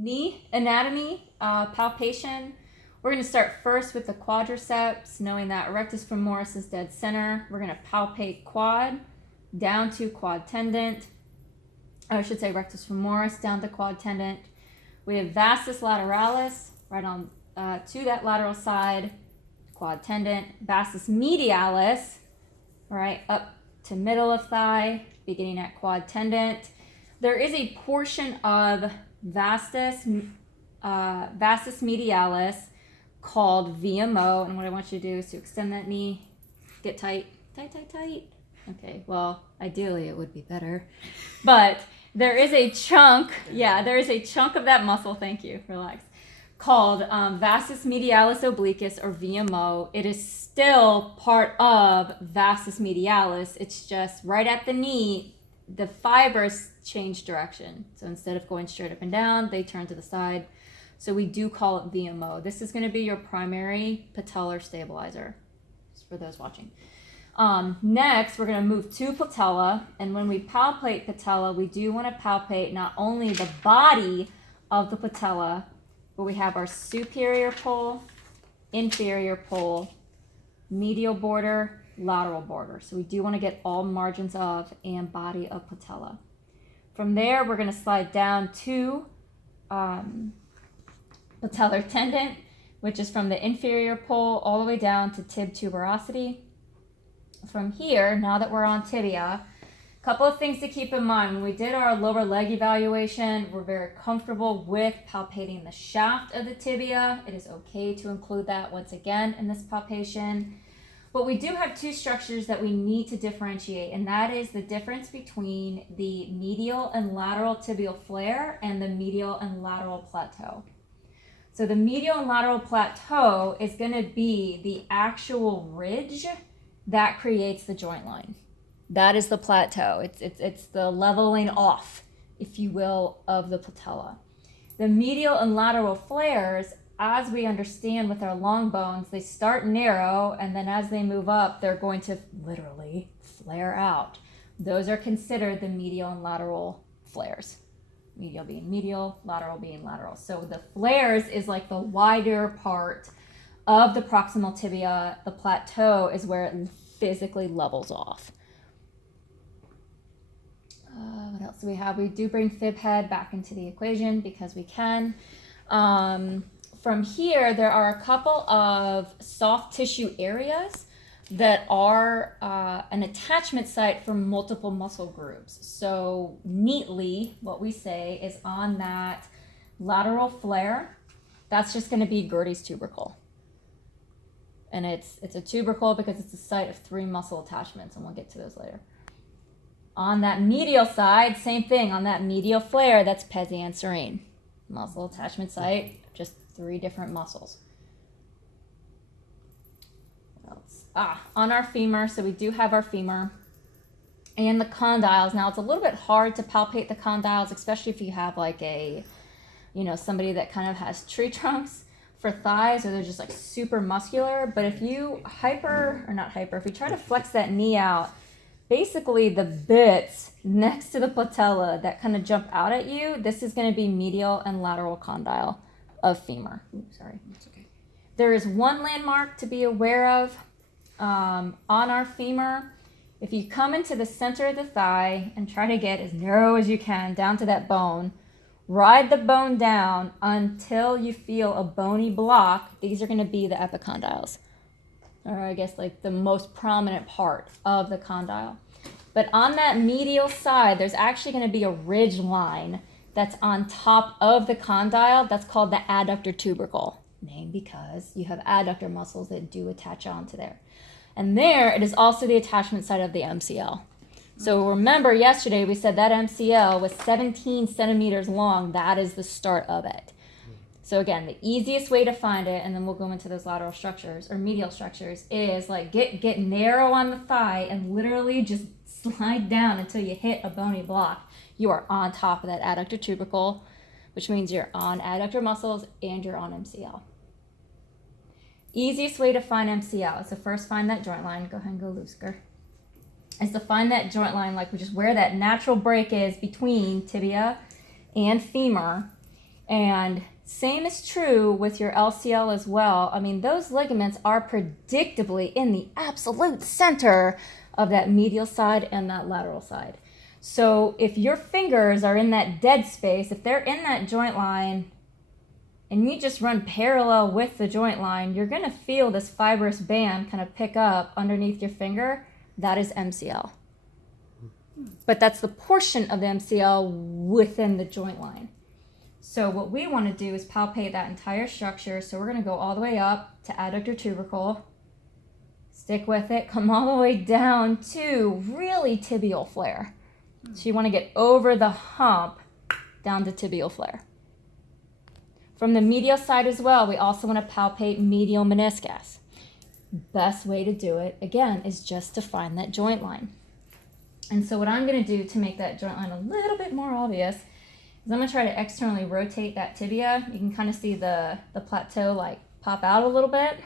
Knee anatomy, palpation. We're going to start first with the quadriceps, knowing that rectus femoris is dead center. We're going to palpate quad down to quad tendon. I should say rectus femoris down to quad tendon. We have vastus lateralis right on to that lateral side, quad tendon. Vastus medialis, right up to middle of thigh, beginning at quad tendon. There is a portion of vastus medialis called VMO, and what I want you to do is to extend that knee, get tight. Okay, well, ideally it would be better, but there is a chunk, there is a chunk of that muscle, thank you, relax, called vastus medialis obliquus, or VMO. It is still part of vastus medialis. It's just right at the knee, the fibers change direction. So instead of going straight up and down, they turn to the side. So we do call it VMO. This is going to be your primary patellar stabilizer, just for those watching. Next, we're going to move to patella. And when we palpate patella, we do want to palpate not only the body of the patella, but we have our superior pole, inferior pole, medial border, lateral border. So we do want to get all margins of and body of patella. From there, we're going to slide down to patellar tendon, which is from the inferior pole all the way down to tib tuberosity. From here, now that we're on tibia, a couple of things to keep in mind. When we did our lower leg evaluation, we're very comfortable with palpating the shaft of the tibia. It is okay to include that once again in this palpation. But we do have two structures that we need to differentiate, and that is the difference between the medial and lateral tibial flare and the medial and lateral plateau. So the medial and lateral plateau is going to be the actual ridge that creates the joint line. That is the plateau. It's the leveling off, if you will, of the patella. The medial and lateral flares, as we understand with our long bones, they start narrow, and then as they move up, they're going to literally flare out. Those are considered the medial and lateral flares. Medial being medial, lateral being lateral. So the flares is like the wider part of the proximal tibia. The plateau is where it physically levels off. What else do we have? We do bring fib head back into the equation because we can. From here, there are a couple of soft tissue areas that are an attachment site for multiple muscle groups. So neatly, what we say is on that lateral flare, that's just going to be Gertie's tubercle. And it's a tubercle because it's the site of 3 muscle attachments, and we'll get to those later. On that medial side, same thing. On that medial flare, that's Pezi and serine. Muscle attachment site, just 3 different muscles. What else? On our femur, so we do have our femur and the condyles. Now, it's a little bit hard to palpate the condyles, especially if you have like somebody that kind of has tree trunks for thighs, or they're just like super muscular. But if you if you try to flex that knee out, basically the bits next to the patella that kind of jump out at you, this is going to be medial and lateral condyle of femur. Oops, sorry. That's okay. There is one landmark to be aware of on our femur. If you come into the center of the thigh and try to get as narrow as you can down to that bone, ride the bone down until you feel a bony block. These are going to be the epicondyles, or I guess like the most prominent part of the condyle. But on that medial side, there's actually going to be a ridge line that's on top of the condyle. That's called the adductor tubercle, named because you have adductor muscles that do attach onto there. And there, it is also the attachment site of the MCL. So remember yesterday we said that MCL was 17 centimeters long. That is the start of it. So again, the easiest way to find it, and then we'll go into those lateral structures or medial structures, is like get narrow on the thigh and literally just slide down until you hit a bony block. You are on top of that adductor tubercle, which means you're on adductor muscles and you're on MCL. Easiest way to find MCL is to first find that joint line. Go ahead and go looser. Is to find that joint line, which is where that natural break is between tibia and femur. And same is true with your LCL as well. I mean, those ligaments are predictably in the absolute center of that medial side and that lateral side. So if your fingers are in that dead space, if they're in that joint line and you just run parallel with the joint line, you're going to feel this fibrous band kind of pick up underneath your finger. That is MCL. But that's the portion of the MCL within the joint line. So what we want to do is palpate that entire structure. So we're going to go all the way up to adductor tubercle, stick with it, come all the way down to really tibial flare. So you want to get over the hump down to tibial flare. From the medial side as well, we also want to palpate medial meniscus. Best way to do it, again, is just to find that joint line. And so what I'm going to do to make that joint line a little bit more obvious is I'm going to try to externally rotate that tibia. You can kind of see the plateau like pop out a little bit.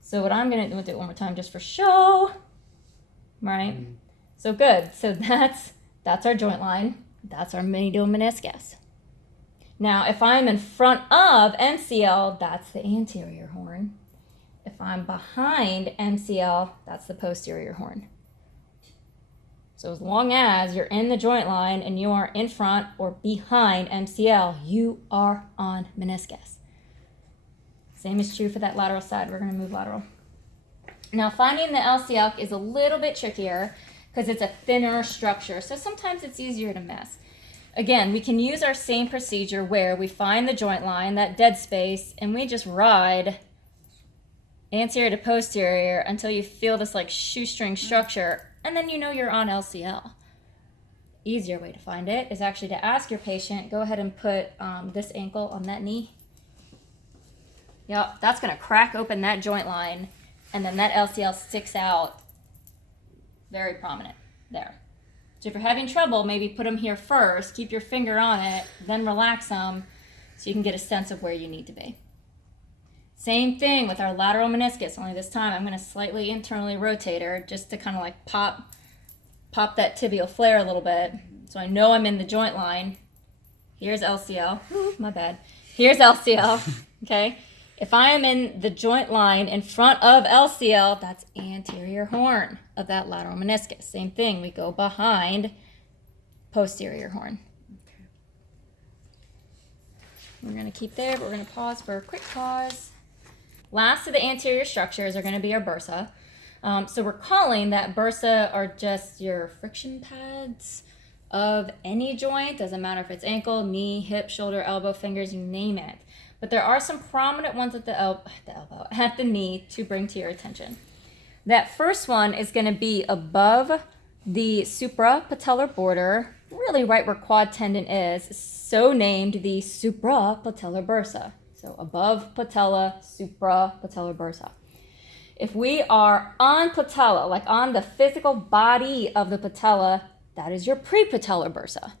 So what I'm going to do it one more time just for show. Right? So good. So that's our joint line. That's our medial meniscus. Now, if I'm in front of MCL, that's the anterior horn. If I'm behind MCL, that's the posterior horn. So as long as you're in the joint line and you are in front or behind MCL, you are on meniscus. Same is true for that lateral side. We're going to move lateral. Now, finding the LCL is a little bit trickier because it's a thinner structure. So sometimes it's easier to miss. Again, we can use our same procedure where we find the joint line, that dead space, and we just ride anterior to posterior until you feel this like shoestring structure, and then you know you're on LCL. Easier way to find it is actually to ask your patient, go ahead and put this ankle on that knee. Yep, that's going to crack open that joint line, and then that LCL sticks out very prominent there. So if you're having trouble, maybe put them here first, keep your finger on it, then relax them so you can get a sense of where you need to be. Same thing with our lateral meniscus, only this time I'm going to slightly internally rotate her just to kind of like pop that tibial flare a little bit. So I know I'm in the joint line. Here's LCL. Ooh, my bad. Here's LCL. Okay. If I am in the joint line in front of LCL, that's anterior horn of that lateral meniscus. Same thing. We go behind posterior horn. Okay. We're going to keep there, but we're going to pause for a quick pause. Last of the anterior structures are going to be our bursa. So we're calling that bursa are just your friction pads of any joint. Doesn't matter if it's ankle, knee, hip, shoulder, elbow, fingers, you name it. But there are some prominent ones at at the knee to bring to your attention. That first one is going to be above the suprapatellar border, really right where quad tendon is, so named the suprapatellar bursa. So above patella, suprapatellar bursa. If we are on patella, like on the physical body of the patella, that is your prepatellar bursa.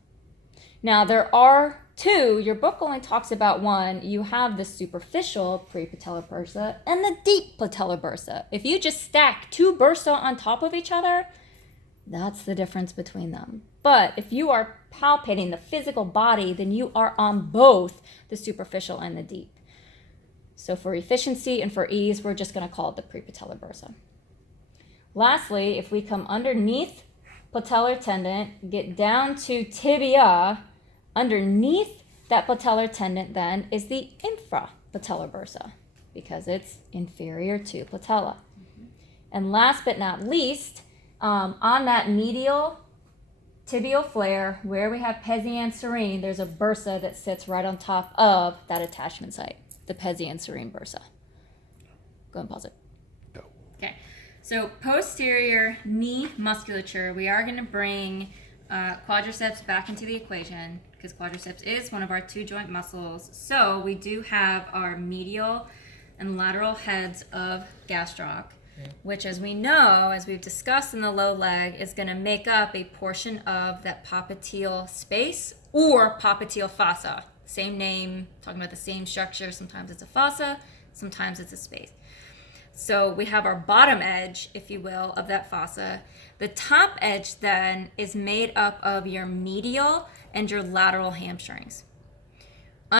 Now there are two, your book only talks about one. You have the superficial prepatellar bursa and the deep patellar bursa. If you just stack two bursa on top of each other, that's the difference between them. But if you are palpating the physical body, then you are on both the superficial and the deep. So for efficiency and for ease, we're just going to call it the prepatellar bursa. Lastly, if we come underneath patellar tendon, get down to tibia, underneath that patellar tendon then is the infrapatellar bursa because it's inferior to patella. And last but not least, on that medial tibial flare where we have Pezzi and serine, there's a bursa that sits right on top of that attachment site, the Pezzi and serine bursa. Go and pause it. Go. Okay, so posterior knee musculature, we are going to bring quadriceps back into the equation because quadriceps is one of our two joint muscles. So we do have our medial and lateral heads of gastroc, which, as we know, as we've discussed in the low leg, is going to make up a portion of that popliteal space or popliteal fossa. Same name, talking about the same structure. Sometimes it's a fossa, sometimes it's a space. So we have our bottom edge, if you will, of that fossa. The top edge then is made up of your medial and your lateral hamstrings.